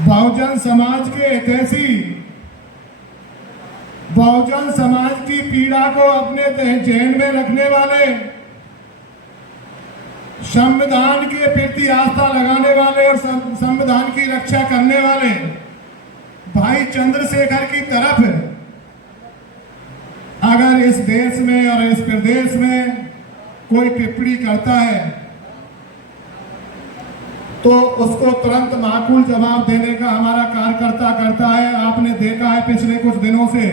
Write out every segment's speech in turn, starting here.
बहुजन समाज के हितैषी, बहुजन समाज की पीड़ा को अपने जेहन में रखने वाले, संविधान के प्रति आस्था लगाने वाले और संविधान की रक्षा करने वाले भाई चंद्रशेखर की तरफ अगर इस देश में और इस प्रदेश में कोई टिप्पणी करता है तो उसको तुरंत माकूल जवाब देने का हमारा कार्यकर्ता करता है। आपने देखा है पिछले कुछ दिनों से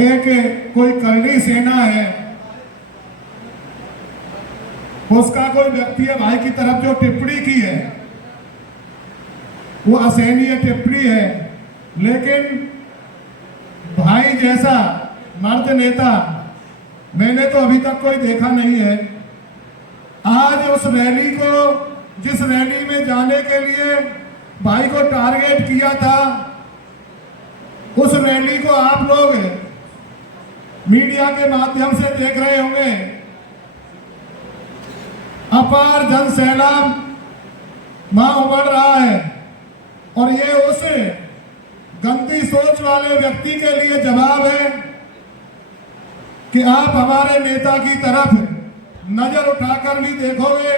एक कोई करनी सेना है, उसका कोई व्यक्ति है भाई की तरफ जो टिप्पणी की है वो असहनीय टिप्पणी है, लेकिन भाई जैसा मर्द नेता मैंने तो अभी तक कोई देखा नहीं है। आज उस रैली को, जिस रैली में जाने के लिए भाई को टारगेट किया था, उस रैली को आप लोग मीडिया के माध्यम से देख रहे होंगे। अपार जन सैलाब वहां उमड़ रहा है और ये उस गंदी सोच वाले व्यक्ति के लिए जवाब है कि आप हमारे नेता की तरफ नजर उठाकर भी देखोगे।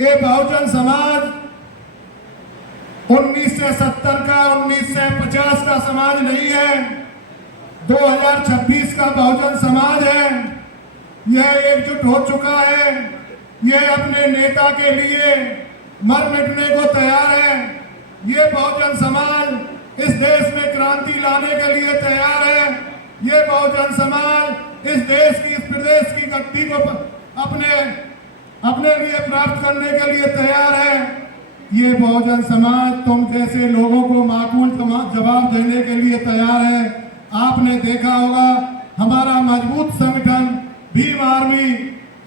ये बहुजन समाज 1970 का 1950 का समाज नहीं है, 2026 का बहुजन समाज है। यह एकजुट हो चुका है, यह अपने नेता के लिए मर मिटने को तैयार है। ये बहुजन समाज इस देश में क्रांति लाने के लिए तैयार है। ये बहुजन समाज इस देश की, इस प्रदेश की गद्दी को अपने लिए प्राप्त करने के लिए तैयार है। ये बहुजन समाज तुम जैसे लोगों को माकूल जवाब देने के लिए तैयार है। आपने देखा होगा हमारा मजबूत संगठन भीम आर्मी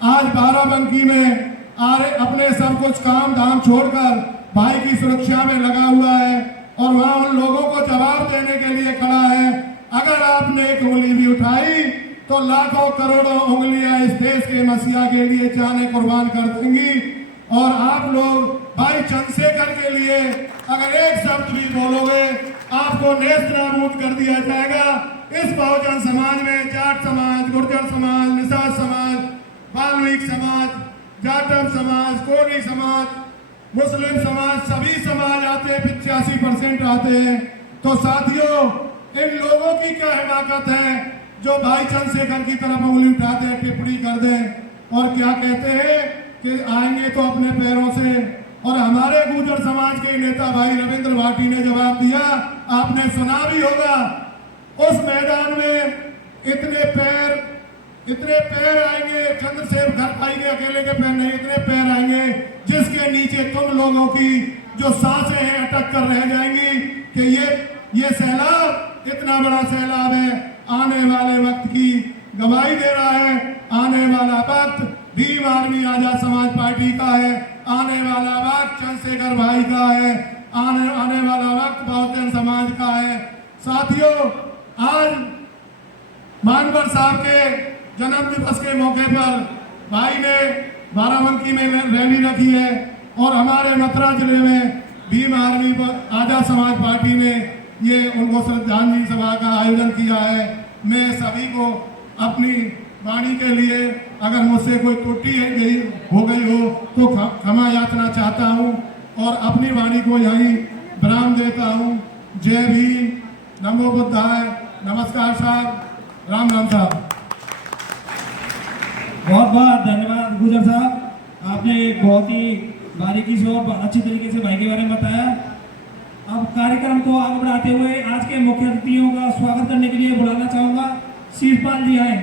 आज बाराबंकी में अपने सब कुछ काम धाम छोड़कर भाई की सुरक्षा में लगा हुआ है और वहां उन लोगों को जवाब देने के लिए खड़ा है। अगर आपने एक उंगली भी उठाई तो लाखों करोड़ों उंगलियां इस देश के मसीहा के लिए जाने कुर्बान कर देंगी। और आप लोग भाई चंद्रशेखर के लिए अगर एक शब्द भी बोलोगे आपको नेस्त नाबूद कर दिया जाएगा। इस बहुजन समाज में जाट समाज, गुर्जर समाज, निषाद समाज, वाल्मीकि समाज, जाटव समाज, कोली समाज, मुस्लिम समाज, सभी समाज आते हैं, 85% आते हैं। तो साथियों, इन लोगों की क्या हिमाकत है जो भाई चंद्रशेखर की तरफ उंगली उठाते हैं, टिप्पणी कर दें और क्या कहते हैं कि आएंगे तो अपने पैरों से। और हमारे गुर्जर समाज के नेता भाई रविंद्र भाटी ने जवाब दिया, आपने सुना भी होगा, उस मैदान में इतने पैर आएंगे, चंद्रशेखर भाई के अकेले के पैर नहीं, इतने पैर आएंगे जिसके नीचे तुम लोगों की जो सांसें हैं अटक कर रह जाएंगी कि ये सैलाब इतना बड़ा सैलाब है, आने वाले वक्त की गवाही दे रहा है। आने वाला वक्त भीम आर्मी आजाद समाज पार्टी का है, आने वाला वक्त चंद्रशेखर भाई का है, आने वाला वक्त बहुजन समाज का है। साथियों, आज मानवर साहब के जन्म दिवस के मौके पर भाई ने बाराबंकी में रैली रखी है और हमारे मथुरा जिले में भीम आर्मी आजाद समाज पार्टी ने ये उनको श्रद्धांजलि सभा का आयोजन किया है। मैं सभी को अपनी वाणी के लिए अगर मुझसे कोई त्रुटि हो गई हो तो क्षमा याचना चाहता हूँ और अपनी वाणी को यहीं विराम देता हूँ। जय भीम, नमो बुद्धाय, नमस्कार साहब, राम राम साहब। बहुत बहुत धन्यवाद गुजर साहब, आपने बहुत ही बारीकी से और अच्छी तरीके से भाई के बारे में बताया। अब कार्यक्रम को आगे बढ़ाते हुए आज के मुख्य अतिथियों का स्वागत करने के लिए बुलाना चाहूँगा शिवपाल जी आए।